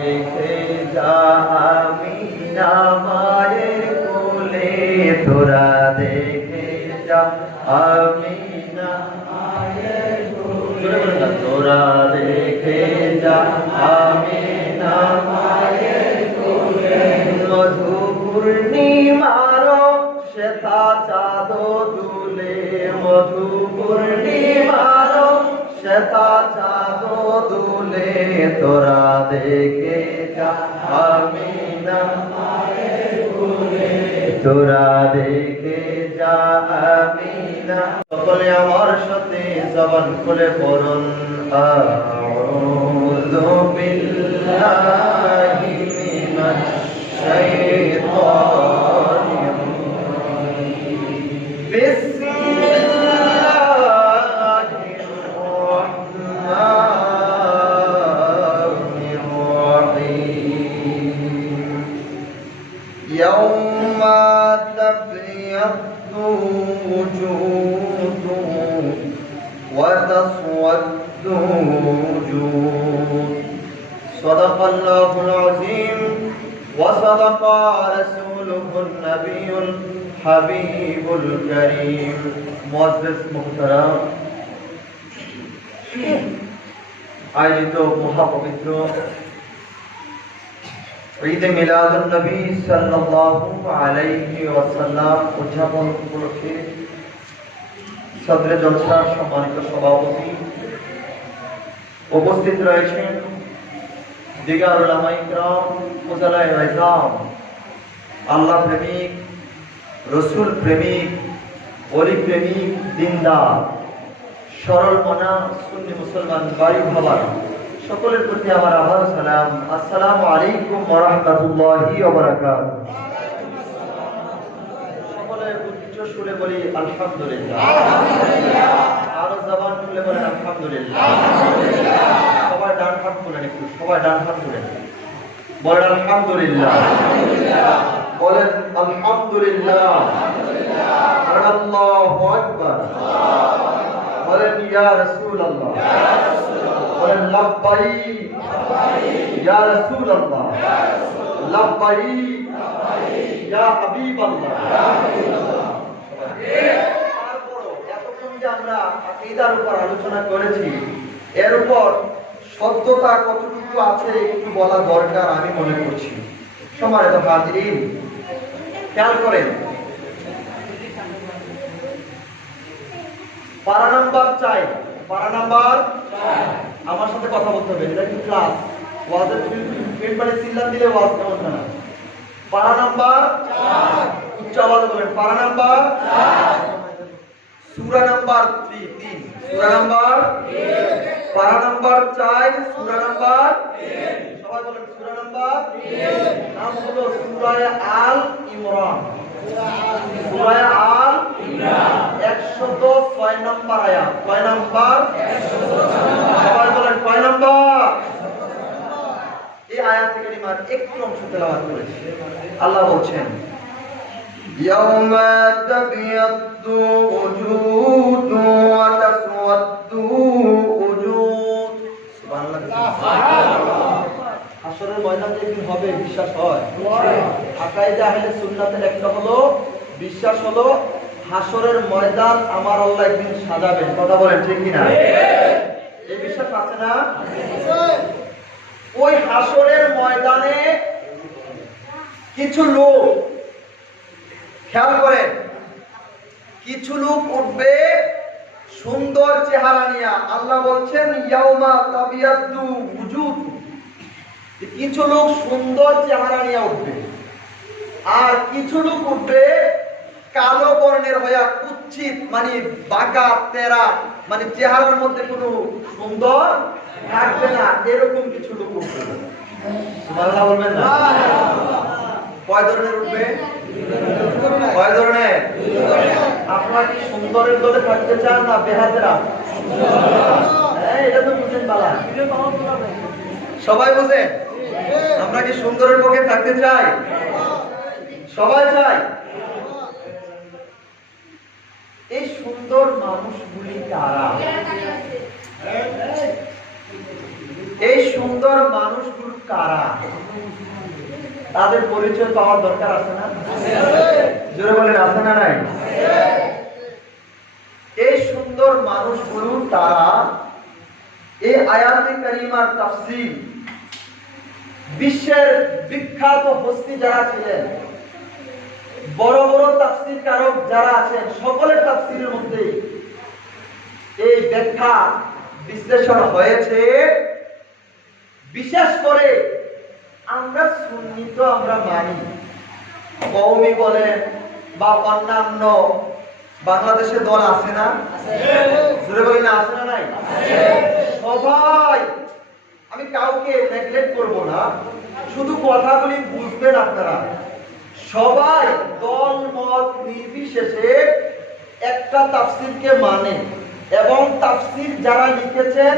দেখে যা আমিনা মায়ের কোলে, তোরা দেখে যা আমিনা মায়ের কোলে, তোরা দেখে যা আমিনা মায়ের কোলে। মধু পূর্ণিমার শ্বেতা চাঁদ দুলে, মধু পূর্ণিমার শ্বেতা চাঁদ দুলে, তোরা দেখে যা আমিনা মায়ের কোলে, তোরা দেখে যা আমিনা। সকলে আমার সাথে জবান খুলে পড়ুন আউযু বিল্লাহি মিনাশ শাইতানির রাজিম। يوم تبيض وجوه وتسود وجوه صدق الله العظيم وصدق رسوله النبي الحبيب الكريم। মুআজ্জিজ মুহতারাম, আয়োজিত মহাপবিত্র ঈদে মিলাদুন নবী সাল্লাল্লাহু আলাইহি ওয়াসাল্লাম উদযাপন উপলক্ষে সদরে জলসার সম্মানিত সভাপতি উপস্থিত রয়েছেন দিগার উলামায়ে কিরাম, মুজাল্লায়ে ইজাম, আল্লাহ প্রেমিক, রসুল প্রেমিক, ওলি প্রেমিক, দিনদার, সরল মনা সুন্নি মুসলমান ভাই ভাবার সকলের প্রতি আমার আবার সালাম। আসসালামু আলাইকুম ওয়া রাহমাতুল্লাহি ওয়া বারাকাতুহু। সকলে উচ্চ সুরে বলি আলহামদুলিল্লাহ, আর জবান খুলে বলেন আলহামদুলিল্লাহ। সবাই ডান হাত তুলেন, একটু সবাই ডান হাত তুলেন, বলেন আলহামদুলিল্লাহ, বলেন আলহামদুলিল্লাহ, আল্লাহু আকবার, বলেন ইয়া রাসূলুল্লাহ, বলেন লাব্বাইক ইয়া রাসূলুল্লাহ, লাব্বাইক ইয়া হাবিবাল্লাহ। তারপরও এতক্ষণ যে আমরা আকীদার উপর আলোচনা করেছি, এর উপর সত্যতা কতটুকু আছে একটু বলা দরকার আমি মনে করছি। সম্মানিত হাজিরিন, খেয়াল করেন, পারা নাম্বার 4, পারা নাম্বার 4, আমার সাথে কথা বলতে হবে। এটা কি ক্লাস? ওয়াজের ফিল্ড মানে চিল্লান দিলে ওয়াজ কেমন না? পারা নাম্বার 4, উচ্চ আওয়াজে বলেন পারা নাম্বার 4, সূরা নাম্বার 3, সূরা নাম্বার 3, পারা নাম্বার 4, সূরা নাম্বার 3। সবাই বলেন সূরা নাম্বার 3, নাম হলো সূরা আল ইমরান। সূরা আল ইমরান 106 নম্বর আয়াত। কয় নাম্বার? 106। সবাই বলেন কয় নাম্বার? এই আয়াত থেকে নিমার একটু অংশ তেলাওয়াত করেছি। আল্লাহ বলছেন ইয়াউমা তাবিয়াদ্দু উজুদু ওয়া তাসওয়াদ্দু উজুদ। সুবহানাল্লাহ। হাশরের ময়দানে একদিন হবে, বিশ্বাস হয়? আকাইদে আহলে সুন্নাতের একটা হলো বিশ্বাস হলো হাশরের ময়দান আমার আল্লাহ একদিন সাজাবেন। কথা বলেন ঠিক কি না? এই বিশ্বাস আছে না? ওই হাশরের ময়দানে কিছু লোক, খেয়াল করেন, কিছু লোক উঠবে সুন্দর চেহারা নিয়ে। আল্লাহ বলছেন ইয়াউমা তাবিয়াদ্দু উজুদ, কিছু লোক সুন্দর চেহারা নিয়ে উঠবে, আর কিছু লোক উঠবে কালো বর্ণের হইয়া, কুচ্ছিত মানে বাঁকা তেরা, মানে চেহারার মধ্যে কোনো সুন্দর থাকবে না, এরকম কিছু লোক উঠবে। সুবহানাল্লাহ বলবেন না? কয় ধরনের উঠবে? কয় ধরনের? আপনারা কি সুন্দরের দলে থাকতে চান না বেহাতেরা? হ্যাঁ, এটা তো বুঝেন বালা, সবাই বুঝেন। আমরা কি সুন্দরের পক্ষে থাকতে চাই? সবাই চাই। এই সুন্দর মানুষগুলি কারা? এই সুন্দর মানুষগুলো কারা, তাদের পরিচয় পাওয়ার দরকার আছে না? জোরে বলেন আছে না নাই? এই সুন্দর মানুষগুলো তারা এই আয়াতে কারিমার তাফসীর, বিশ্বের বিখ্যাত হস্তি যারা ছিলেন, বড় বড় তাফসীর কারক যারা আছেন, সকলের তাফসীরের মধ্যে এই ব্যাখ্যা বিশ্লেষণ হয়েছে। বিশেষ করে আমরা সুন্নি তো আমরা মানি, কওমি বলেন বা অন্যান্য বাংলাদেশে দল আছে না? জোরে বলি না, আছে না নাই? সবাই, আমি কাউকে নেগলেক্ট করব না, শুধু কথাগুলি বুঝবেন আপনারা। সবাই দল মত নির্বিশেষে একটা তাফসীরকে মানে, এবং তাফসীর যারা লিখেছেন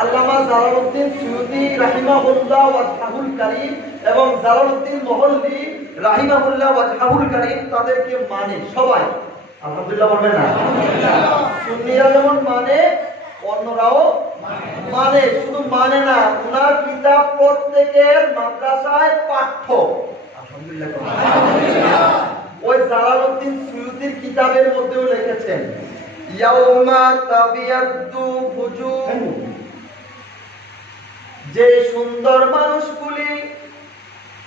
আল্লামা জালালউদ্দিন সুয়ুতী রাহিমাহুল্লাহ ওয়াজহুল কারীম এবং জালালউদ্দিন মহল্লী রাহিমাহুল্লাহ ওয়াজহুল কারীম, তাদেরকে মানে সবাই। আলহামদুলিল্লাহ বলবেন না? সুন্নিরা যেমন মানে, অন্যরাও মানে। শুধু মানে না, ওনার কিতাব প্রত্যেকের মাদ্রাসায় পাঠ্য। আলহামদুলিল্লাহ। ওই জালালউদ্দিন সুয়ুতীর কিতাবের মধ্যেও লিখেছেন ইয়াউমা তাবিয়াদ্দু ফুজুহ, যে সুন্দর মানুষগুলি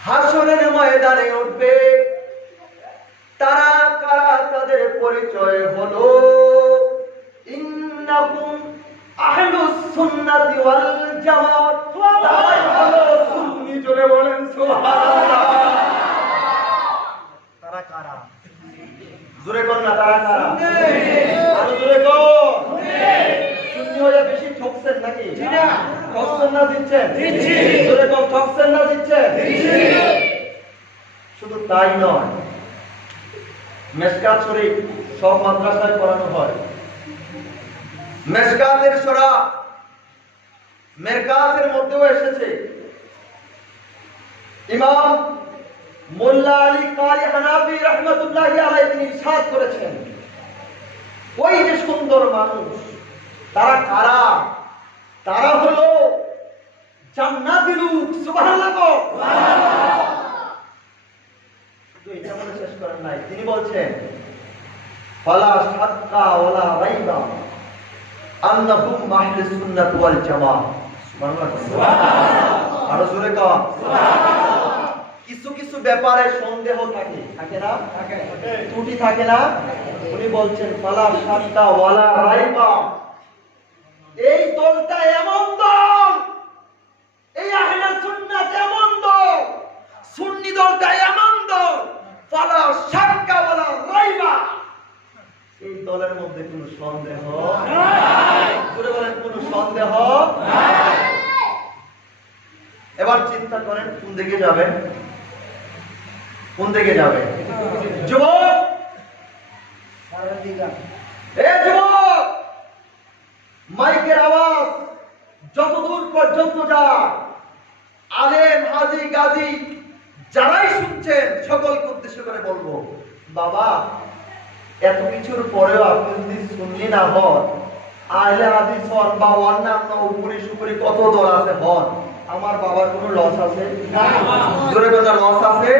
হাসরের ময়দানে উঠবে, তারা কারা, তাদের পরিচয় হলো ইন্নাকুম আহলুস সুন্নাতি ওয়াল জামাত, তারা হলো সুন্নি। জোরে বলেন সুবহানাল্লাহ। তারা কারা? জোরে বল না, তারা কারা? আরো জোরে বল। সুন্নি হয়ে বেশি ঠকছেন নাকি? না, ঠকছেন না দিচ্ছেন? দিচ্ছি। জোরে বল, ঠকছেন না দিচ্ছেন? দিচ্ছি। শুধু তাই নয়, মেশকাত শরীফ সব মাদ্রাসায় পড়ানো হয়। মেশকাতের সূরা মেরকাতের মধ্যেও এসেছে। ইমাম মোল্লা আলী কারি হানাফি রাহমাতুল্লাহি আলাইহি তিনি ইরশাদ করেছেন, ওই যে সুন্দর মানুষ তারা কারা? তারা হলো জান্নাতি লোক। সুবহানাল্লাহ। এটা বলে শেষ করেন নাই, তিনি বলছেন ফালা শাক্কা ওয়ালা রাইবা আন্নাহুম আহলুস সুন্নাহ ওয়াল জামাত। সুবহানাল্লাহ। আরো জোরে কও সুবহানাল্লাহ। কিছু কিছু ব্যাপারে সন্দেহ থাকে, থাকে না? থাকে। ত্রুটি থাকে না? উনি বলছেন ফালা শাক্কা ওয়ালা রাইবা, এই দলটা এমন দল, এই আহলে সুন্নাত এমন দল, সুন্নি দলটা এমন দল, ফালা শাক্কা ওয়ালা রাইবা, এই দলের মধ্যে কোনো সন্দেহ নাই। বলে বলেন, কোনো সন্দেহ নাই। এবার চিন্তা করেন কোন দিকে যাবেন? কোন দিকে যাবেন? যুবক, এ যুবক, মাইকের আওয়াজ যতদূর পর্যন্ত যায়, আলেম হাজী গাজী যারাই শুনছেন সকলকে উদ্দেশ্য করে বলবো, বাবা এত কিছুর পরেও আপনি যদি সুন্নি না হন, আহলে হাদিস হন বা অন্যান্য উপরি সুপুরি কত দল আছে হন, আমার বাবার কোনো লস আছে? জোরে বলেন, লস আছে?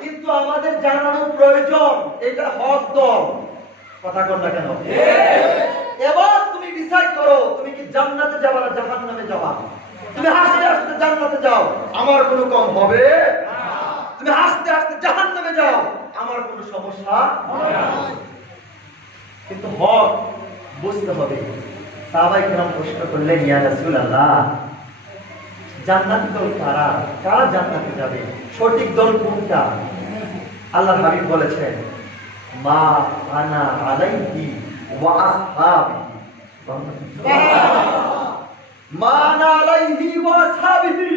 কিন্তু আমাদের জানানো প্রয়োজন এটা হক দল। কথা কন না কেন? এবার তুমি ডিসাইড করো, তুমি কি জান্নাতে যাবা না জাহান্নামে যাবা? তুমি হাসতে হাসতে জান্নাতে যাও, আমার কোনো কম হবে না। তুমি হাসতে হাসতে জাহান্নামে যাও, আমার কোনো সমস্যা হবে না। কিন্তু হক বুঝতে হবে। সাহাবায়ে কেরাম প্রশ্ন করলেন, ইয়া রাসূলুল্লাহ, জান্নাতি দল কারা? কারা জান্নাতে যাবে? সঠিক দল কোনটা? আল্লাহর হাবিব বলেছেন, মা আনা আলাইহি ওয়া আসহাবি। মা আনা আলাইহি ওয়া আসহাবি,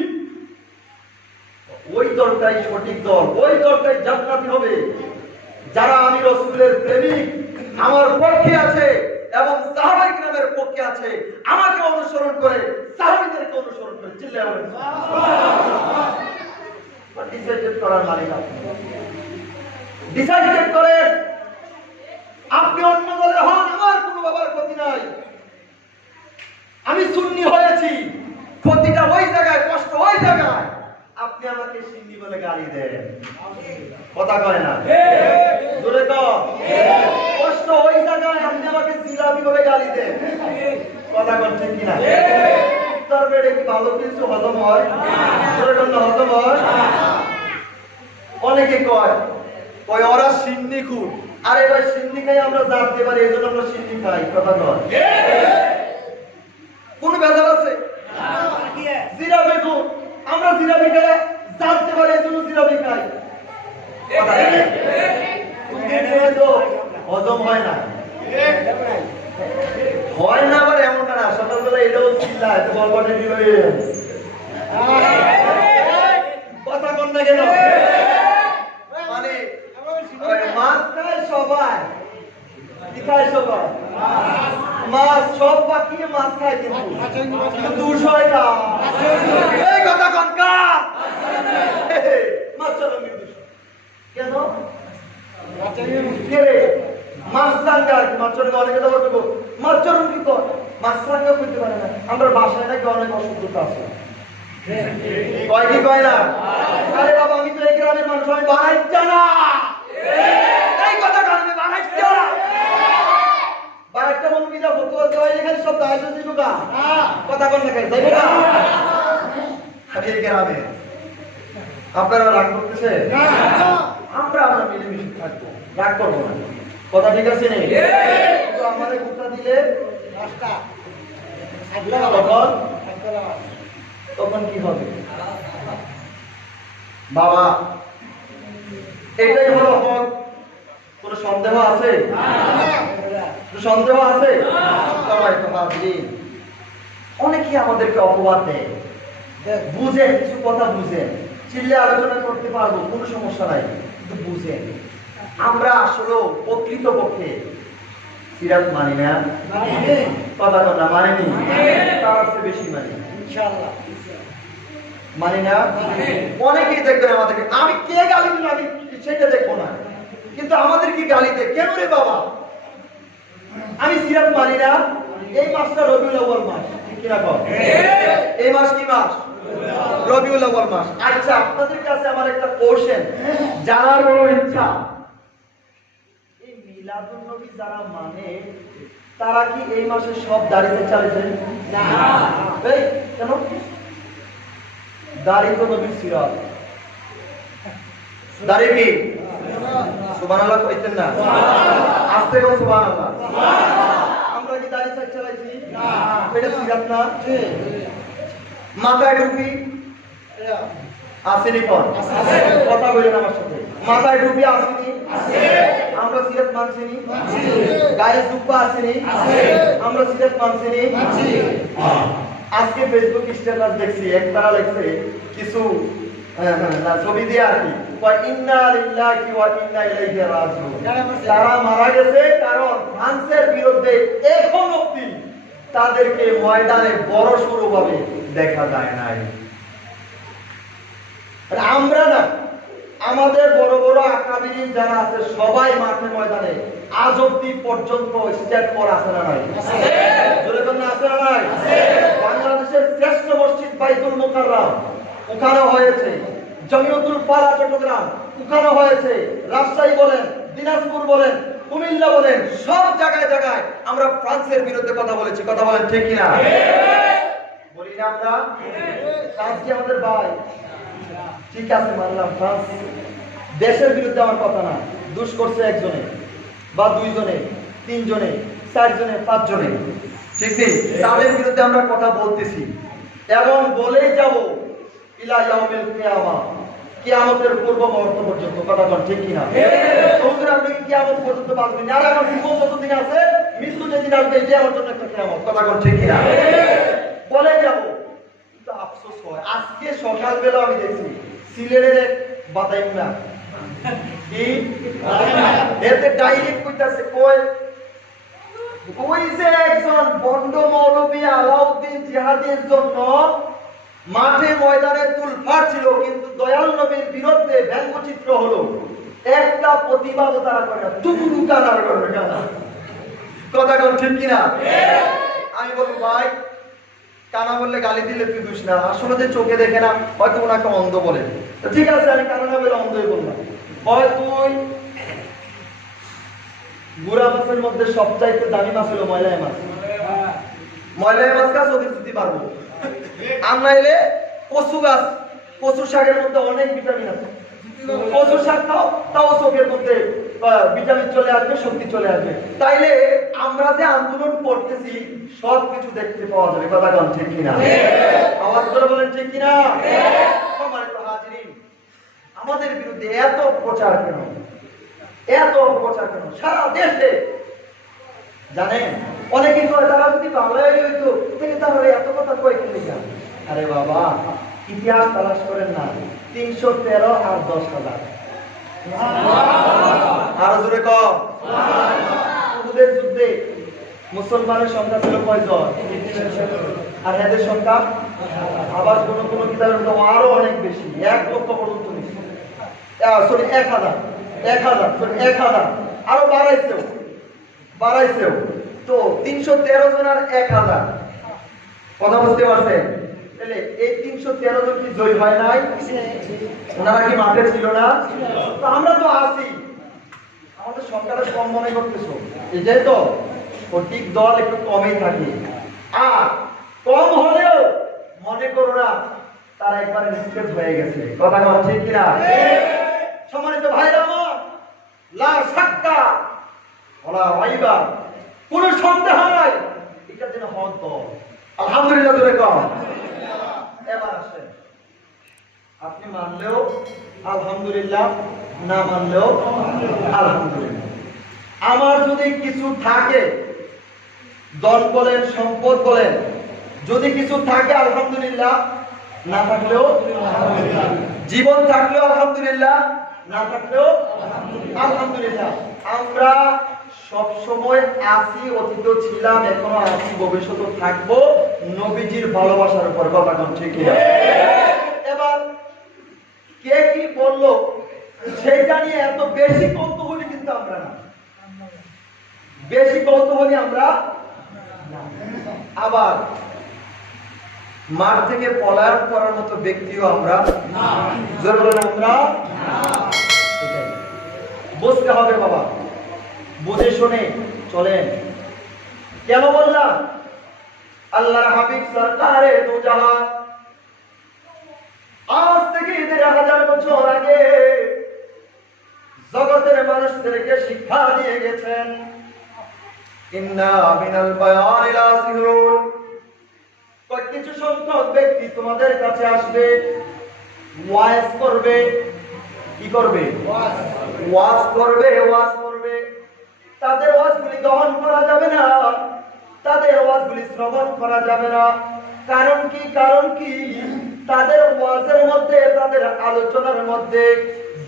ওই দলটাই সঠিক দল, ওই দলটাই জান্নাতি হবে যারা আমি রাসূলের প্রেমিক, আমার পক্ষে আছে এবং সাহাবায়ে কেরামের পক্ষে আছে, আমাকে অনুসরণ করে, সাহাবীদেরকে অনুসরণ করে। চিল্লায়ে বলেন সুবহানাল্লাহ। ডিসাইড করার মালিক আপনি। ডিসাইড করেন, আপনি অন্য দলে হন, আমার কোনো বাবার ক্ষতি নাই। আমি সুন্নি হয়েছি, ক্ষতিটা ওই জায়গায়, কষ্ট ওই জায়গায়। আপনি আমাকে সিন্নি বলে গালি দেন, কথা কয় না, জোরে কর, কষ্ট ওই জায়গায় আপনি আমাকে জিলাপি বলে গালি দেন, কথা কন ঠিক কিনা? ইফতার বেড়ে কি ভালো কিছু হজম হয়? জোরে কর না, হজম হয়? অনেকে কয় কয় ওরা সিন্নি খুব, আরে ভাই সিন্নি খাই আমরা জানতে পারি, এই জন্য আমরা সিন্নি খাই, কথা কয় কোন ভেজাল আছে? জিলাপি খুব, আমরা জিলাপি খাই জানতে পারি, এই জন্য জিলাপি খাই, হজম হয় না, হয় না আবার এমনটা না, সকালবেলা এটাও চিল্লায় বলবাটে দিল, কথা কন না কেন? মানে মাছ খায় সবাই, কি খায় সবাই? মাছ সব বাকি মাছ খায়, কিন্তু 200 টা এই কথা কন কার? মাছ চলো কেন? কে রে মাছ রাঙ্গা? মাছ চলে অনেকে তো বলবো মাছ চরণ কি কর, মাছ রাঙ্গা করতে পারে না, আমরা বাসায় নাকি অনেক অসুস্থতা আছে, কয় কি কয় না? আরে বাবা আমি তো এই গ্রামের মানুষ, আমি বানাইচ্ছা না, এই কথা কারণে বানাইচ্ছা বানাইচ্ছা বলবো কি যাবো তো খালি সব দায়িত্ব দিব না, কথা কন না খাই যাইব না। আমি এই গ্রামে, আপনারা রাগ করতেছে? আমরা মিলেমিশে থাকবো, রাগ করবো না, কথা ঠিক আছে নেই? কিন্তু আমাদের গুটা দিলে তখন কি হবে? বাবা এটাই হলো হক, কোন সন্দেহ আছে? সন্দেহ আছে? অনেকে আমাদেরকে অপবাদ দেয়, বুঝে কিছু কথা বুঝে চিল্লে আলোচনা করতে পারবো, কোনো সমস্যা নাই, কিন্তু বুঝে আমরা আসলে প্রকৃতপক্ষে সিরাত মানি না, কথা না মানি, তার চেয়ে বেশি মানি ইনশাআল্লাহ, মানি না। অনেকেই দেখবেন আমাদেরকে, আমি কে গালি দিল আমি সেটা দেখবো না, কিন্তু আমাদের কি গালি দেয় কেন রে বাবা? আমি সিরাত মানি না। এই মাসটা রবিউল আউয়াল মাস, কিনা কম? এই মাস কি মাস? রবিউল আউয়াল মাস। আচ্ছা আপনাদের কাছে আমার একটা কোশ্চেন জানার বড় ইচ্ছা, এই মিলাদুন নবী যারা মানে তারা কি এই মাসে সব দাড়িতে চালিয়েছে? না। এই কেন? দাড়ি তো নবীর সিরাত, দাড়ি কি? সুবহানাল্লাহ কইতেন না? আস্তে করে সুবহানাল্লাহ। আমরা কি দাড়ি চালাইছি? না। এটা সিরাত না? মাথায় টুপি আসেনি কোন? কথা বলেন আমার সাথে, মাথায় টুপি আসেনি? আমরা সিরাত মানছিনি? গায়ে জুব্বা আসেনি? আমরা সিরাত মানছিনি? আজকে ফেসবুক স্ট্যাটাস দেখছি, একতারা লেখছে কিছু ছবি দিয়ে আর কি, ইন্না লিল্লাহি ওয়া ইন্না ইলাইহি রাজিউন, তারা মারা গেছে কারণ ফ্রান্সের বিরুদ্ধে এখন অবধি তাদেরকে ময়দানে বড় সড়ো ভাবে দেখা যায় নাই। আমরা না, আমাদের বড় বড় আকাবিরিন যারা আছে সবাই মাঠে ময়দানে আজ অবধি পর্যন্ত স্টেজ পর আছে না নাই? জোরে বলেন আছে না নাই? বাংলাদেশের শ্রেষ্ঠ মসজিদ বাইতুল মুকাররম ওখানে হয়েছে, জমিয়তুল ফালাহ চট্টগ্রাম ওখানে হয়েছে, রাজশাহী বলেন, দিনাজপুর বলেন, কুমিল্লা বলেন, সব জায়গায় জায়গায় আমরা ফ্রান্সের বিরুদ্ধে কথা বলেছি, কথা বলেন ঠিক কিনা? বলি না আমরা? ফ্রান্স কি আমাদের ভাই? ঠিক আছে মানলাম, ফ্রান্স দেশের বিরুদ্ধে আমার কথা না, দোষ করছে একজনে বা দুইজনে, তিনজনে, চারজনে, পাঁচজনে, ঠিক নেই, তাদের বিরুদ্ধে আমরা কথা বলতেছি এবং বলেই যাব ইলা ইয়াউমিল কিয়ামা, কিয়ামতের পূর্ব মুহূর্ত পর্যন্ত, কথা বল ঠিক কিনা? হুজুর আপনি কি কিয়ামত পর্যন্ত বাঁচবেন? আর আমার জীবন যতদিন আছে, মৃত্যু যেদিন আসবে এটাই আমার জন্য একটা কিয়ামত, কথা বল ঠিক কিনা? বলে যাব। কিন্তু আফসোস হয় আজকে সকালবেলা আমি দেখছি সিলেটের এক বাদাইমা কি এতে ডাইরেক্ট কইতাছে, ওই যে একজন বন্ড মৌলবী আলাউদ্দিন জিহাদের জন্য মাঠে ময়দানে তুলফার ছিল, কিন্তু দয়াল নবীর বিরুদ্ধে ব্যঙ্গচিত্র হলো, একটা প্রতিবাদ তারা করে না, তুমরু কানার করে না, কথা কোন ঠিক কিনা? আমি বলবো ভাই কানা বললে গালি দিলে তুই দুষ না, আসলে যে চোখে দেখে না, হয়তো ওনাকে অন্ধ বলে। তো ঠিক আছে, আমি কানা না বলে অন্ধই বললাম। হয় তুই গুড়া মাছের মধ্যে সবচাইতে দামি মাছ হলো ময়লাই মাছ। ময়লাই মাছ গাছ ওদের দিতে পারবো। আর নাইলে কচু গাছ, কচু শাকের মধ্যে অনেক ভিটামিন আছে। কচু শাক খাও, তাও চোখের মধ্যে ভিটামিন চলে আসবে, শক্তি চলে আসবে। তাইলে আমরা যে আন্দোলন করতেছি সবকিছু দেখতে পাওয়া যাবে। কথা কন ঠিক কিনা? আওয়াজ করে বলেন ঠিক কিনা? সম্মানিত হাজিরিন, আমাদের বিরুদ্ধে এত প্রচার কেন, এত অপপ্রচার কেন সারা দেশে? জানেন, অনেকে কয় তারা যদি বাংলায় হইতো তাহলে এত কথা কয় কেন? আরে বাবা, ইতিহাস তালাশ করেন না। 313 আর 10,000। আরো জোরে কম। উহুদের যুদ্ধে মুসলমানের সংখ্যা ছিল কয়জন? আর এদের সংখ্যা আবার কোন কোন কিতাবের মধ্যে আরো অনেক বেশি, 1 লক্ষ পর্যন্ত। সরি 1,000 আরো বাড়াইছেও। তো 313 জন আর 1,000, কথা বুঝতে পারছেন? তাহলে এই 313 জন কি জয় হয় নাই? ওনারা কি মাঠে ছিল না? তো আমরা তো আছি, আমাদের সংখ্যাটা কম মনে করতেছো, এটাই তো সঠিক দল একটু কমই থাকে। আর কম হলেও মনে করো না তারা একবারে নিষ্পেষ হয়ে গেছে। কথা বলা ঠিক কিনা? সম্মানিত ভাইরা আমার, লা শাক্কা ওয়ালা রাইবা, কোনো সন্দেহ নাই এটার জন্য হক দল। আলহামদুলিল্লাহ জোরে কম। এবার আসেন, আপনি মানলেও আলহামদুলিল্লাহ, না মানলেও আলহামদুলিল্লাহ। আমার যদি কিছু থাকে, ধন বলেন, সম্পদ বলেন, যদি কিছু থাকে আলহামদুলিল্লাহ, না থাকলেও জীবন থাকলেও আলহামদুলিল্লাহ, না থাকলেও আলহামদুলিল্লাহ। আমরা সব সময় আছি, অতীত ছিলাম, এখনো আছি, ভবিষ্যতে থাকবো নবীজির ভালোবাসার উপর। কথা কোন ঠিক? এবার কে কি বললো সেটা নিয়ে এত বেশি কৌতূহলী কিন্তু আমরা না, বেশি কৌতূহলী আমরা না। আবার মাঠ থেকে পলায়ন করার মতো ব্যক্তিও আমরা না। জোর বলেন আমরা না। বুঝতে হবে বাবা, বুঝে শুনে চলেন। কেন বললাম? আল্লাহর হাবিব সরকারে দু জাহান আজ থেকে 1000 বছর আগে জগতের মানুষদেরকে শিক্ষা দিয়ে গেছেন, ইন্না মিনাল বায়ানি লা সিহরুন। কিছু সংখ্যক ব্যক্তি তোমাদের কাছে আসবে, ওয়াজ করবে। কি করবে? ওয়াজ করবে। তাদের ওয়াজগুলি গ্রহণ করা যাবে না, তাদের ওয়াজগুলি শ্রবণ করা যাবে না। কারণ কি? তাদের ওয়াজের মধ্যে, তাদের আলোচনার মধ্যে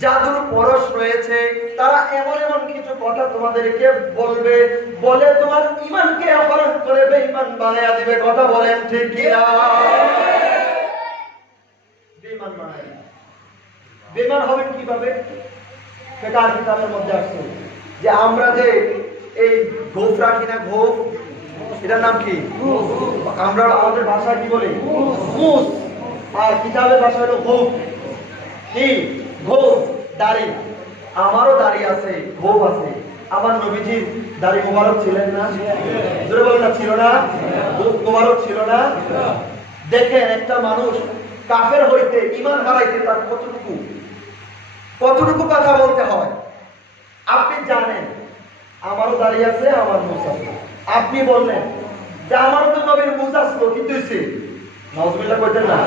জাদুর পরশ রয়েছে। তারা এমন কিছু কথা তোমাদেরকে বলবে, বলে তোমার ঈমানকে অপহরণ করে বেঈমান বানায়া দিবে। কথা বলেন ঠিক কিনা? বেঈমান বানায়। বেঈমান হবেন কিভাবে? সেটা কিতাবের মধ্যে আসছে যে আমরা যে এই গোফ রাখি না, গোফ, এটার নাম কি? আমরা আমাদের ভাষায় কি বলি? মুস। আর কিতাবের ভাষা হলো গোফ। কি? গোফ, দাড়ি। আমারও দাড়ি আছে, গোফ আছে। আমার নবীজির দাড়ি মোবারক ছিলেন না? জোরে বলেন না, ছিল না? গোফ মোবারক ছিল না? দেখেন, একটা মানুষ কাফের হইতে, ঈমান হারাইতে তার কতটুকু কথা বলতে হয় আপনি জানেন। আমারও দাঁড়িয়ে আছে, আমার মুস আছে। আপনি বললেন যে আমারও তো নবীর মুস আসলো, কিন্তু নাউজুবিল্লাহ কইতেন না।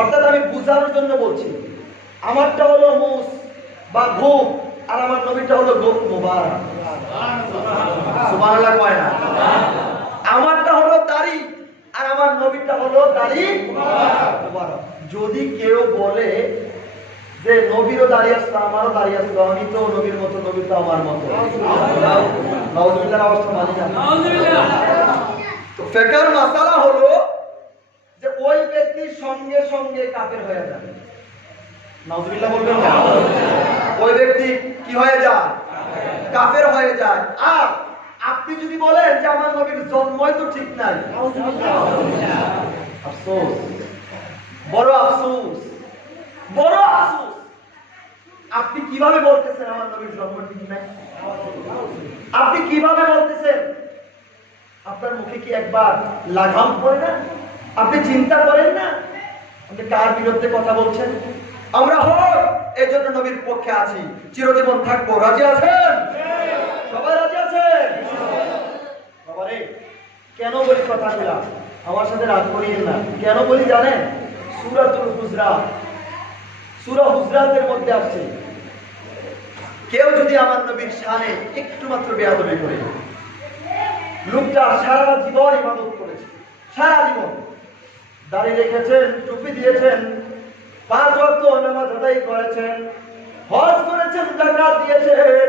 অর্থাৎ আমি বুঝানোর জন্য বলছি, আমারটা হলো মুস বা গোফ, আর আমার নবীটা হলো গোফ মুবারক। সুবহানাল্লাহ কয় না? আমারটা হলো দাড়ি, আর আমার নবীটা হলো দাড়ি মুবারক। যদি কেউ বলে যে নবীরও দাঁড়িয়ে আসলো, আমারও দাঁড়িয়ে আসলো, আমি তো নবীর মতো, নবী তো আমার মতো, নাউজুবিল্লাহর অবস্থা মানি না। তো ফিকহের মাসালা হলো যে ওই ব্যক্তি সঙ্গে সঙ্গে কাফের হয়ে যায়। নাউজুবিল্লাহ বলবেন না? ওই ব্যক্তি কি হয়ে যায়? কাফের হয়ে যায়। আর আপনি যদি বলেন যে আমার নবীর জন্মই তো ঠিক নাই, আফসোস, বড় আফসোস, বড় আফসোস। আপনি কিভাবে বলতেছেন আমার নবীর জন্ম ঠিক নাই? আপনি কিভাবে বলতেছেন? আপনার মুখে কি একবার লাগাম পড়ে না? আপনি চিন্তা করেন না আপনি কার বিরুদ্ধে কথা বলছেন? আমরা হক এজন্য নবীর পক্ষে আছি, চিরজীবন থাকবো। রাজি আছেন? সবাই রাজি আছেন? বাবারে, কেন বলি কথাগুলা? আমার সাথে রাগ করিয়েন না। কেন বলি জানেন? সূরাতুল হুজরাত, সূরা হুজরাতের মধ্যে আছে, কেউ যদি আমার নবীর শানে একটু মাত্র বেয়াদবি করে, লোকটা সারা জীবন ইবাদত করেছে, সারা জীবন দাড়ি রেখেছেন, টুপি দিয়েছেন, 5 ওয়াক্ত নামাজ আদায় করেছেন, হজ করেছেন, যাকাত দিয়েছেন,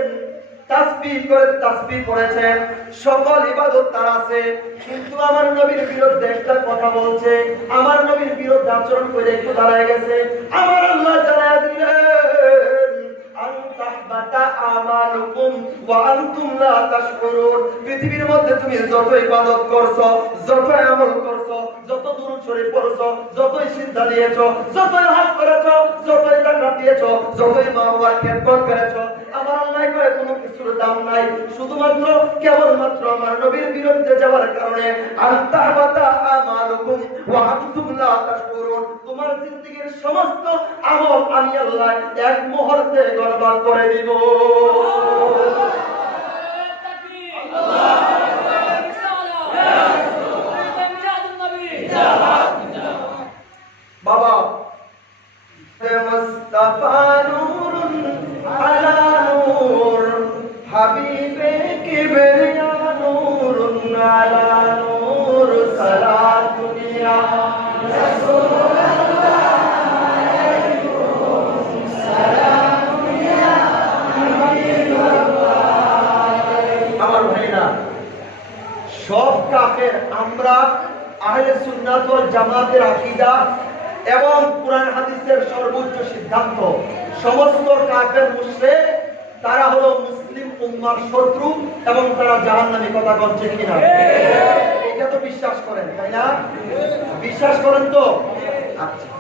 তাসবিহ করে তাসবিহ পড়েছেন, সকল ইবাদত তার আছে, কিন্তু আমার নবীর বিরুদ্ধে একটা কথা বলছে, আমার নবীর বিরুদ্ধে আচরণ করে একটু দাঁড়ায় গেছে। আমার আল্লাহ জানায় দিলেন পৃথিবীর মধ্যে তুমি যত ইবাদত করছো, যত আমল করছো, যত দুরূদ শরীফ পড়ছো, যতই সিজদা দিয়েছো, যতই হজ করেছো, যতই যাকাত দিয়েছো, যতই মা বাবার খেদমত করেছো, আমার আল্লাহ করে কোনো কিছুর দাম নাই। শুধুমাত্র কেবলমাত্র আমার নবীর বিরুদ্ধে যাওয়ার কারণে আনতাহবাতা আমালুকুম ওয়া আনতুম লা তাশকুরুন, তোমার জিন্দেগীর সমস্ত আমল আমি আল্লাহ এক মুহূর্তে বরবাদ করে দিব। বাবা, মুস্তাফা নূরুন আলা নূর, হাবিবে কিবরিয়া নূরুন আলা নূর, সালাতুন ইয়া রাসূলুল্লাহ আলাইকুম, সালাতুন ইয়া হাবিবাল্লাহ। আমার ভাইরা, সব কাফের আমরা আহলে সুন্নাত ওয়াল জামাতের আকীদা এবং কুরআন হাদিসের সর্বোচ্চ সিদ্ধান্ত, সমস্ত কাফের মুশরিক তারা হলো মুসলিম উম্মার শত্রু এবং তারা জাহান্নামী। কথা বলছে কিনা? এটা তো বিশ্বাস করেন, তাই না? বিশ্বাস করেন তো? আচ্ছা,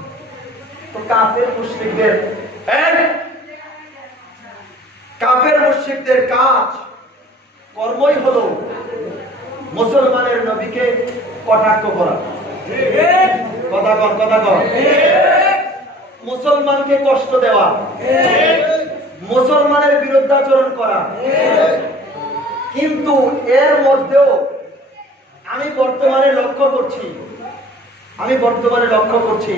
তো কাফের মুশরিকদের কাফের মুশরিকদের কাজ কর্মই হলো মুসলমানের নবীকে কটাক্ষ করা। কথা কর, কথা কর। মুসলমানকে কষ্ট দেওয়া, মুসলমানের বিরুদ্ধাচরণ করা। কিন্তু এর মধ্যেও আমি বর্তমানে লক্ষ্য করছি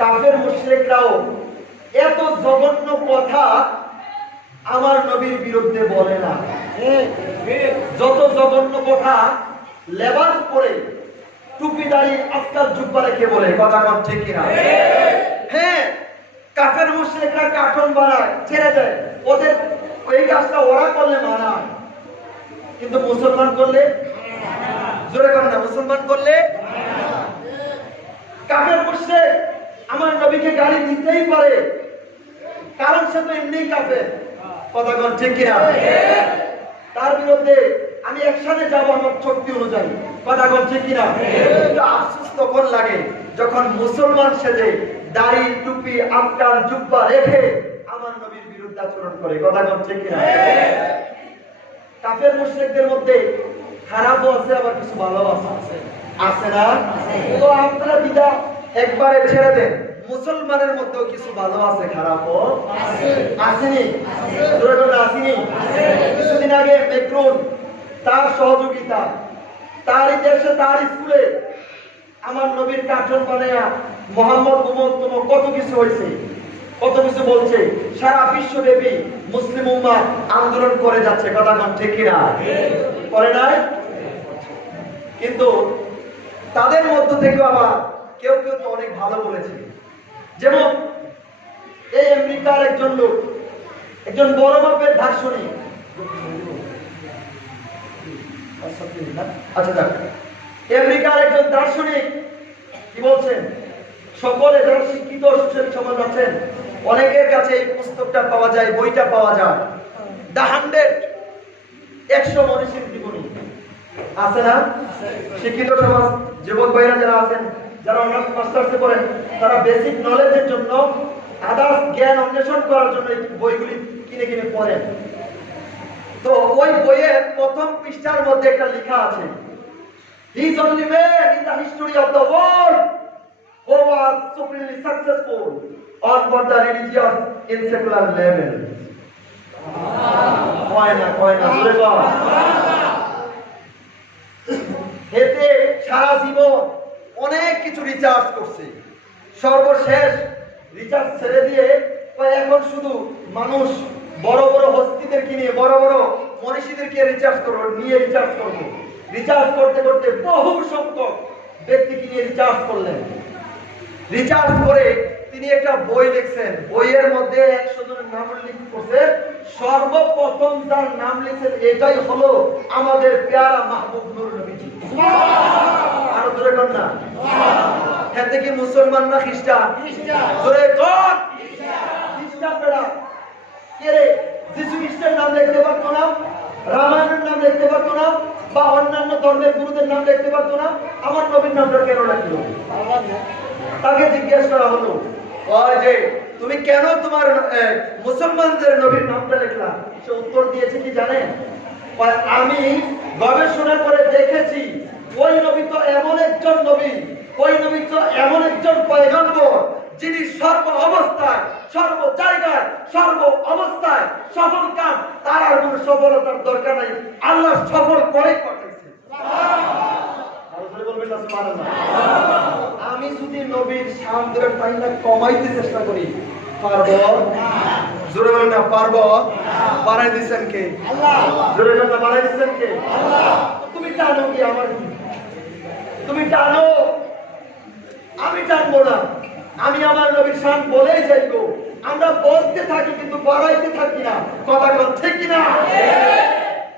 কাফের মুশরিকরাও এত জঘন্য কথা আমার নবীর বিরুদ্ধে বলে না। যত জঘন্য কথা লেবাস পরে, টুপি দাড়ি আজকাল জুব্বা রেখে বলে। কথা কম ঠিক কিনা? হ্যাঁ, কাফের মুশরিকরা কার্টুন বানায়, ছেড়ে দেয়, ওদের ওই কাজটা ওরা করলে মানায়, কিন্তু মুসলমান করলে, জোরে করেন না, মুসলমান করলে কাফের মুশরিক আমার নবীকে গালি দিতেই পারে, কারণ সে তো এমনিই কাফের। কথা কম ঠিক কিনা? তার বিরুদ্ধে আমি একসাথে যাবো আমার শক্তি অনুযায়ী। কথা বলছে কিনা? আফসোস তখন লাগে যখন মুসলমান সেজে দাড়ি টুপি আফগান জুব্বা রেখে আমার নবীর বিরুদ্ধে আচরণ করে। কথা বলছে কিনা? কাফের মুশরিকদের মধ্যে খারাপও আছে, আবার কিছু ভালো আছে, আছে না? তো আপনারা বিদা একবারে ছেড়ে দেন, মুসলমানের মধ্যেও কিছু ভালো আছে, খারাপও আসেনি। আসেনি? কিছুদিন আগে মেক্রন তার সহযোগিতা, তার দেশে, তার স্কুলে আমার নবীর কার্টুন বানায়া মোহাম্মদ মুহাম্মদ কত কিছু হয়েছে, কত কিছু বলছে। সারা বিশ্বব্যাপী মুসলিম উম্মাহ আন্দোলন করে যাচ্ছে। কথা কন ঠিক কিনা? করে নাই? কিন্তু তাদের মধ্য থেকে আবার কেউ কেউ তো অনেক ভালো বলেছে। যেমন এই আমেরিকার একজন লোক, একজন বড় মাপের দার্শনিক, আচ্ছা আমেরিকার একজন দার্শনিক কি বলছেন? সকলে যারা শিক্ষিত সুশীল সমাজ আছেন, অনেকের কাছে এই পুস্তকটা পাওয়া যায়, বইটা পাওয়া যায়, দ্য 100 100 মনীষীর জীবনী আছে না? শিক্ষিত সমাজ যুবক ভাইরা যারা আছেন, যারা অনার্স মাস্টার্সে পড়েন, তারা বেসিক নলেজের জন্য, আদার্স জ্ঞান অন্বেষণ করার জন্য এই বইগুলি কিনে কিনে পড়েন। তো ওই বইয়ের প্রথম পৃষ্ঠার মধ্যে একটা লেখা আছে, he is only man in the history of the world who was supremely successful on both the religious and secular level. হেতে সারা জীবন অনেক কিছু রিচার্জ করছে, সর্বশেষ রিচার্জ ছেড়ে দিয়ে এখন শুধু মানুষ বড় বড় হস্তিদেরকে নিয়ে, বড় বড় মনীষীদেরকে রিচার্জ করবো। রিচার্জ করতে করতে বহু সংখ্যক ব্যক্তিকে নিয়ে রিচার্জ করলেন। রিচার্জ করে তিনি একটা বই লিখছেন, বইয়ের মধ্যে 100 জনের নাম উল্লেখ করছে। সর্বপ্রথম যার নাম লিখছেন এটাই হলো আমাদের পেয়ারা মাহবুব নূর নবীজি। আর জোরে কোন না? হ্যাঁ, কি মুসলমান না খ্রিস্টান? জোরে কোন? খ্রিস্টানরা কে রে? যিশু খ্রিস্টের নাম লিখতে পারতো না, রামায়ণের নাম লিখতে পারতো না, বা অন্যান্য ধর্মের গুরুদের নাম লিখতে পারতো না, আমার নবীর নামটা কেন লিখলো? তাকে জিজ্ঞেস করা হলো যে তুমি কেন তোমার মুসলমানদের নবীর নামটা লিখলা? সে উত্তর দিয়েছে কি জানেন? আমি গবেষণা করে দেখেছি ওই নবী তো এমন একজন নবী, ওই নবী তো এমন একজন পয়গম্বর যিনি সর্ব অবস্থায়, সর্ব জায়গায়, সর্ব অবস্থায় সফল কাম, তার আর কোনো সফলতার দরকার নাই, আল্লাহ সফল করেই পাঠাইছে। আমি যদি নবীর শান ধরে পাইনা কমাইতে চেষ্টা করি, পারবো? জোরে বলেন না, পারবো? বাড়াই দিচ্ছেন কে? আল্লাহ। জোরে বলেন না, বাড়াই দিচ্ছেন কে? আল্লাহ। তুমি টানো কি আমার? তুমি টানো, আমি টানবো না। আমি আমার নবীর শান বলেই যাইবো। আমরা বলতে থাকি কিন্তু বাড়াইতে থাকি না। কথা কথা ঠিক কিনা?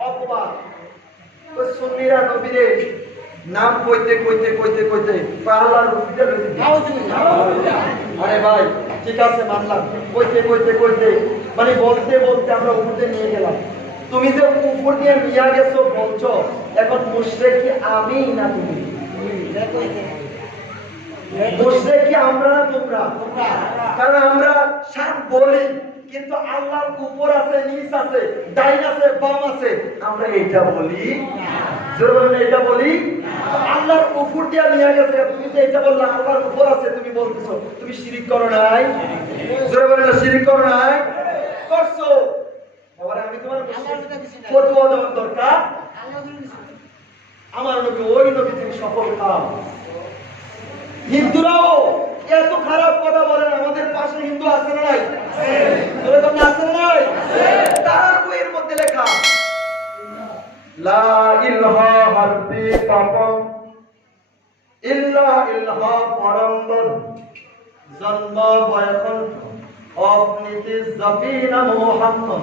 অপবাদ। ওই সুন্নিরা নবীরে নাম কইতে কইতে কইতে কইতে আল্লাহর রসুলকে বেশি। আরে ভাই ঠিক আছে মানলাম, কইতে কইতে কইতে মানে বলতে বলতে আমরা উপরে নিয়ে গেলাম। তুমি যে উপর দিয়ে নিয়ে গেছো বলছো, এখন মুশরিক কি আমি না তুমি? মুশরিক কি আমরা না তোমরা? কারণ আমরা শান বলি কিন্তু আল্লাহর উপর আছে, নিচ আছে, ডাইন আছে, বাম আছে, আমরা এটা বলি। জোরে এটা বলি, আল্লাহর উপর দিয়ে নিয়ে গেছে। তুমি যে এটা বললা আল্লাহর উপর আছে, তুমি বলতেছো তুমি শিরিক করো নাই? জোরে বলে না, শিরিক করো নাই? করছো। বাবারে আমি তোমার ফতোয়া দেওয়ার দরকার? আমার নবী ওই নবী তিনি সফল কাম। হিন্দুরাও এত খারাপ কথা বলেন, আমাদের পাশে হিন্দু আছে না নাই? জোরে তোমরা আছে না নাই? তার বইয়ের মধ্যে লেখা লা ইলাহা হারবি কাপম ইল্লা ইল্লাহ পরম্বর জন্ম বয়খন অপনীতি জাফিনা মুহাম্মদ।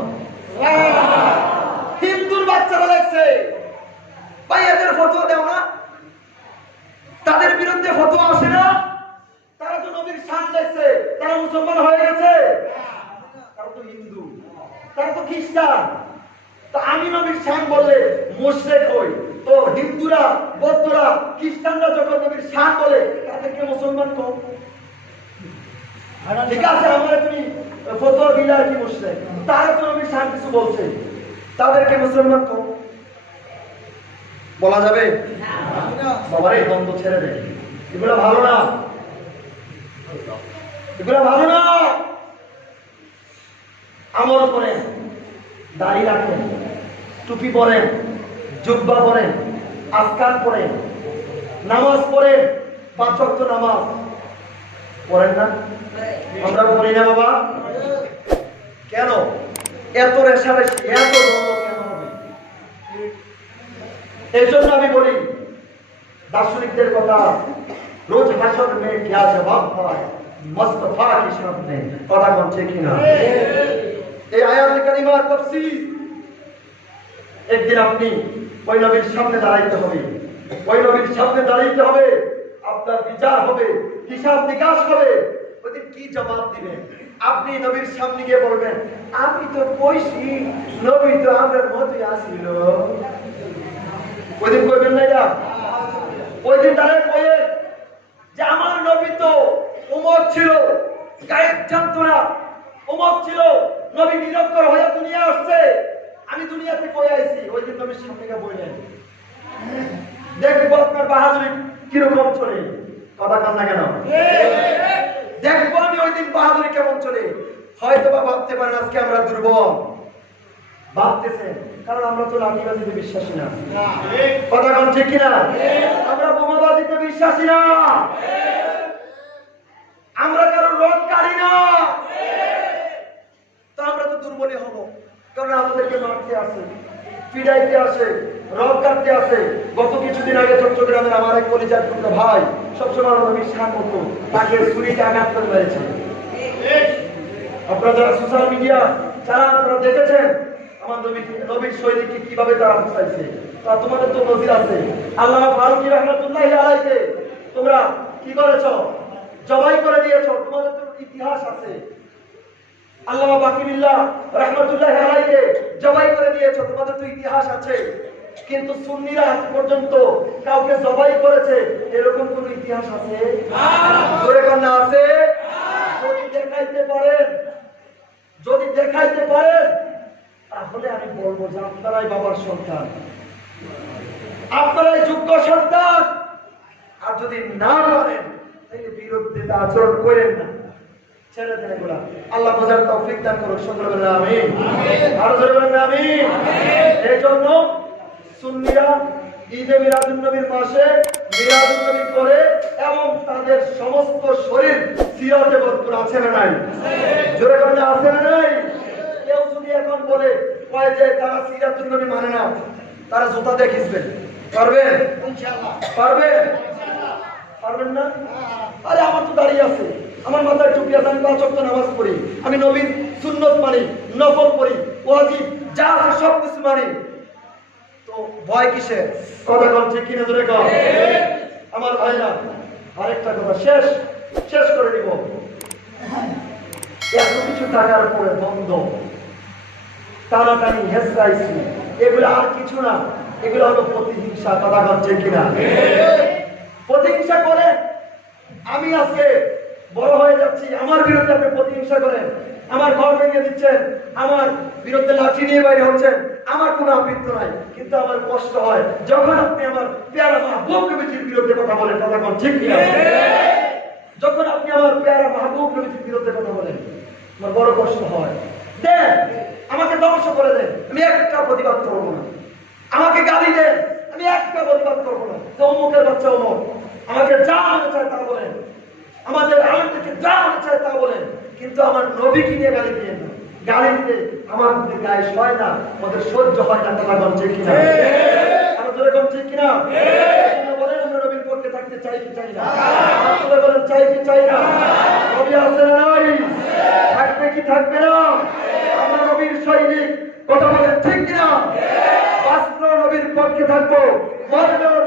হিন্দুর বাচ্চারা লেখছে, ভাই এদের ফতোয়া দাও না, তাদের বিরুদ্ধে ফতোয়া আসে না, তারা তো নবীর শান লেখছে, তারা মুসলমান হয়ে গেছে, তারা তো হিন্দু, তারা তো খ্রিস্টান। তো আমি নবীর শান বললে মুশরিক হই, তো হিন্দুরা, বৌদ্ধরা, খ্রিস্টানরা যখন নবীর শান বলে তাদেরকে মুসলমান কম। ঠিক আছে, আমরা তুমি ফতোয়া দিলা কি মুশরিক, তারা তো নবীর শান কিছু বলছে, তাদেরকে মুসলমান কম বলা যাবে? সবারই দ্বন্দ্ব ছেড়ে দেয়, এগুলো ভালো না, এগুলো ভালো না। আমল করেন, দাড়ি রাখেন, টুপি পরেন, জুব্বা পরেন, আজকার পরেন, নামাজ পড়েন, 5 ওয়াক্ত নামাজ পড়েন না? আমরা পড়ি না বাবা? কেন এত রেশারেশি, এত দ্বন্দ্ব কেন হবে? এই জন্য আমি বলি দার্শনিকদের কথা, রোজ হাসর মে क्या জবাব হয় মুস্তাফা কি সামনে। কথা বলছে কিনা? এই আয়াতে কারিমার তাফসীর, একদিন আপনি ওই নবীর সামনে দাঁড়াইতে হবে, ওই নবীর সামনে দাঁড়াইতে হবে, আপনার বিচার হবে, হিসাব নিকাশ হবে। ওই ওইদিন কি জবাব দিবেন? আপনি নবীর সামনে গিয়ে বলবেন, আমি তো কইছি নবী তো আমার মতই আসিল। ওইদিন কইবেন না এটা? ওইদিন তারা কইেন যে আমার নবী তো উমর ছিল, গায়েব জানতো না, উমর ছিল, নবী নিরক্ষর হয়ে দুনিয়া আসছে, আমি দুনিয়াতে কই আইছি। ওইদিন নবীর সামনে গিয়ে বললেন, দেখবো আপনার বাহাদুরি কিরকম চলে। কথা কান না কেন? দেখবো আমি ওইদিন বাহাদুরি কেমন চলে। হয়তো বা ভাবতে পারেন আজকে আমরা দুর্বল, ভাবতেছেন কারণ আমরা তো লাঠিবাজিতে বিশ্বাসী না। কথা কান ঠিক কিনা? আমরা বোমাবাজিতে বিশ্বাসী না, আমরা কারো রথ কাড়ি না, তো আমরা তো দুর্বলই হব। কারণ আমাদেরকে মারতে আসে, পিড়াইতে আসে, রথ কাটতে আসে। গত কিছুদিন আগে চট্টগ্রামের আমার এক কলিজার টুকরা ভাই সবসময় নবীর শান মতো তাকে ছুরিতে আঘাত করে মেরেছে। আপনারা যারা সোশ্যাল মিডিয়া যারা আপনারা দেখেছেন আমার নবীর সৈনিককে কিভাবে তারা ফুসাইছে, তা তোমাদের তো নজির আছে। আল্লামা ফারুকী রাহমাতুল্লাহি আলাইহি তোমরা কি করেছো? জবাই করে দিয়েছো, তোমাদের তো ইতিহাস আছে। আল্লামা বাকিবিল্লাহ রাহমাতুল্লাহি আলাইহি জবাই করে দিয়েছো, তোমাদের তো ইতিহাস আছে। কিন্তু সুন্নিরা আজ পর্যন্ত কাউকে জবাই করেছে এরকম কোন ইতিহাস আছে? জোরে কন্যা আছে? যদি দেখাইতে পারেন, যদি দেখাইতে পারেন তাহলে আমি বলবো যে আপনারাই বাবার সন্তান, আপনারাই যোগ্য সন্তান। আর যদি না পারেন তাহলে বিরোধিতা আচরণ করেন না, ছেড়ে দেন এগুলা। আল্লাহ বোঝার তৌফিক দান করুন। সকলে বলেন আমিন। আরো জোরে বলেন আমিন। এই জন্য সুন্নিরা ঈদে মিলাদুন নবীর মাসে মিলাদুন নবী করে এবং তাদের সমস্ত শরীর সিরাতে ভরপুর আছে না নাই? জোরে বলেন আছে না নাই? কেউ যদি এখন বলে কয় যে তারা সিরাতুন নবী মানে না, তারা জুতা দিয়ে খিঁচবেন। পারবেন? ইনশাআল্লাহ পারবেন। পারবেন না? আরে আমার তো দাঁড়িয়ে আছে, আমার মাথায় টুপি আছে, আমি 5 ওয়াক্ত নামাজ পড়ি, আমি নবীর সুন্নত মানি, নফল পড়ি, ওয়াজিব যা আছে সব কিছু মানি, তো ভয় কিসের? কথা বল ঠিক কিনা জোরে কর। আমার ভাইরা আরেকটা কথা শেষ করে দিব। এত কিছু টাকার পরে বন্ধ, টানাটানি, হেসরাইছি, এগুলো আর কিছু না, এগুলো হলো প্রতিহিংসা। কথা বল ঠিক কিনা? প্রতিহিংসা করে আমি আজকে বড় হয়ে যাচ্ছি, আমার বিরুদ্ধে আপনি প্রতিহিংসা করেন, আমার ঘর ভেঙে দিচ্ছেন, আমার বিরুদ্ধে লাঠি নিয়ে বাইরে হচ্ছেন, আমার কোনো আপত্তি নাই। কিন্তু আমার কষ্ট হয় যখন আপনি আমার পেয়ারা মাহবুব নবীর বিরুদ্ধে কথা বলেন। কথা বল ঠিক কিনা? যখন আপনি আমার পেয়ারা মাহবুব নবীর বিরুদ্ধে কথা বলেন আমার বড় কষ্ট হয়। দেন আমাকে ধ্বংস করে দেন, আমি একটা প্রতিবাদ করবো না। আমাকে গালি দেন, আমি একটা প্রতিবাদ করবো না। অমুকের বাচ্চা অমুক, আমাকে যা মনে চায় তা বলেন, আমাদের আলেমদেরকে যা মনে চায় তা বলেন, কিন্তু আমার নবীকে নিয়ে গালি দিয়ে না। গালি দিতে আমাদের গায়ে সয় না, আমাদের সহ্য হয় না। কথা বল ঠিক কিনা? আমাদের কোন ঠিক কিনা? বলেন আমরা নবীর পক্ষে থাকতে চাই কি চাই না? আপনারা বলেন চাই কি চাই না? নবী আছে না নাই? থাকবে কি থাকবে না? আমরা নবীর সৈনিক। কথা বলেন ঠিক কিনা? বাস্তব নবীর পক্ষে থাকবো, মরবেও